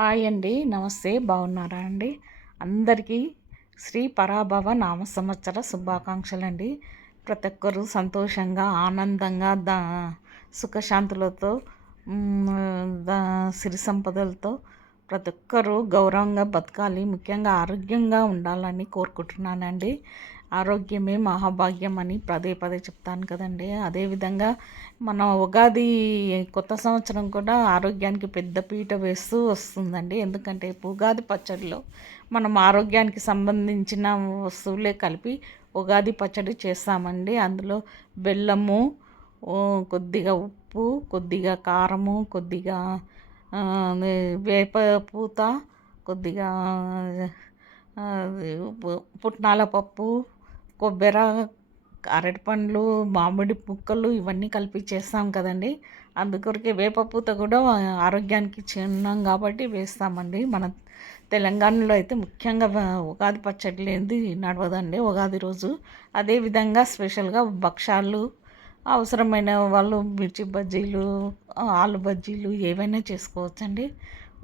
Hi అండి, నమస్తే. బాగున్నారా అండి? అందరికీ శ్రీ పరాభవ నామ సంవత్సర శుభాకాంక్షలండి. ప్రతి ఒక్కరూ సంతోషంగా, ఆనందంగా, సుఖశాంతులతో, సిరి సంపదలతో ప్రతి ఒక్కరూ గౌరవంగా బతకాలి. ముఖ్యంగా ఆరోగ్యంగా ఉండాలని కోరుకుంటున్నానండి. ఆరోగ్యమే మహాభాగ్యం అని పదే పదే చెప్తాను కదండి. అదేవిధంగా మన ఉగాది కొత్త సంవత్సరం కూడా ఆరోగ్యానికి పెద్ద పీట వేస్తూ వస్తుందండి. ఎందుకంటే ఉగాది పచ్చడిలో మనం ఆరోగ్యానికి సంబంధించిన వస్తువులే కలిపి ఉగాది పచ్చడి చేస్తామండి. అందులో బెల్లము, కొద్దిగా ఉప్పు, కొద్దిగా కారము, కొద్దిగా వేప పూత, కొద్దిగా పుట్నాల పప్పు, కొబ్బెర, అరటిపండ్లు, మామిడి ముక్కలు ఇవన్నీ కలిపి చేస్తాం కదండి. అందుకొరకే వేప పూత కూడా ఆరోగ్యానికి చిహ్నం కాబట్టి వేస్తామండి. మన తెలంగాణలో అయితే ముఖ్యంగా ఉగాది పచ్చడి లేనిది నడవదండి ఉగాది రోజు. అదేవిధంగా స్పెషల్గా భక్షాలు, అవసరమైన వాళ్ళు మిర్చి బజ్జీలు, ఆలు బజ్జీలు ఏవైనా చేసుకోవచ్చండి.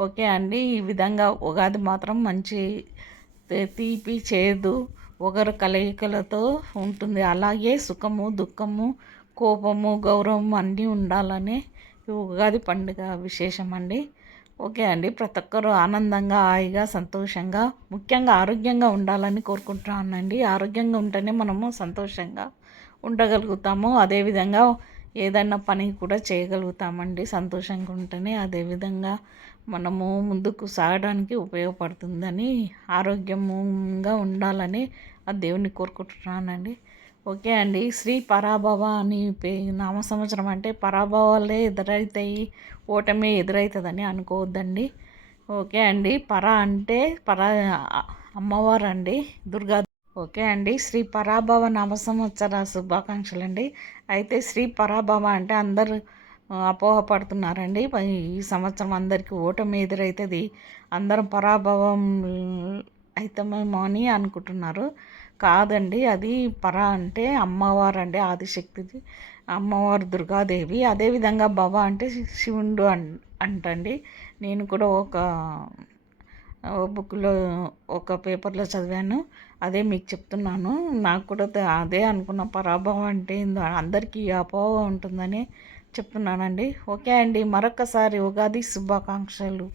ఓకే అండి. ఈ విధంగా ఉగాది మాత్రం మంచి తీపి, చేదు, ఒగరు కలయికలతో ఉంటుంది. అలాగే సుఖము, దుఃఖము, కోపము, గౌరవం అన్నీ ఉండాలని ఉగాది పండుగ విశేషం అండి. ఓకే అండి. ప్రతి ఒక్కరూ ఆనందంగా, హాయిగా, సంతోషంగా, ముఖ్యంగా ఆరోగ్యంగా ఉండాలని కోరుకుంటున్నానండి. ఆరోగ్యంగా ఉంటేనే మనము సంతోషంగా ఉండగలుగుతాము. అదేవిధంగా ఏదైనా పని కూడా చేయగలుగుతామండి. సంతోషంగా ఉంటేనే అదేవిధంగా మనము ముందుకు సాగడానికి ఉపయోగపడుతుందని, ఆరోగ్యంగా ఉండాలని ఆ దేవుని కోరుకుంటున్నానండి. ఓకే అండి. శ్రీ పరాభవ అని నామ సంవత్సరం అంటే పరాభవాలే ఎదురవుతాయి, ఓటమి ఎదురవుతుందని అనుకోవద్దండి. ఓకే అండి. అంటే అమ్మవారు అండి, దుర్గా. ఓకే అండి. శ్రీ పరాభవ నామ సంవత్సర శుభాకాంక్షలండి. అయితే శ్రీ పరాభవ అంటే అందరూ అపోహపడుతున్నారండి. ఈ సంవత్సరం అందరికీ ఓటమి ఎదురవుతుంది, అందరం పరాభవం అవుతామేమో అని అనుకుంటున్నారు. కాదండి. అది అంటే అమ్మవారు అండి, ఆదిశక్తిది అమ్మవారు దుర్గాదేవి. అదేవిధంగా భవ అంటే శివుడు అంటండి. నేను కూడా ఒక బుక్లో, ఒక పేపర్లో చదివాను. అదే మీకు చెప్తున్నాను. నాకు కూడా అదే అనుకున్న, పరాభవం అంటే అందరికీ అపోహ ఉంటుందని చెప్తున్నానండి. ఓకే అండి. మరొకసారి ఉగాది శుభాకాంక్షలు.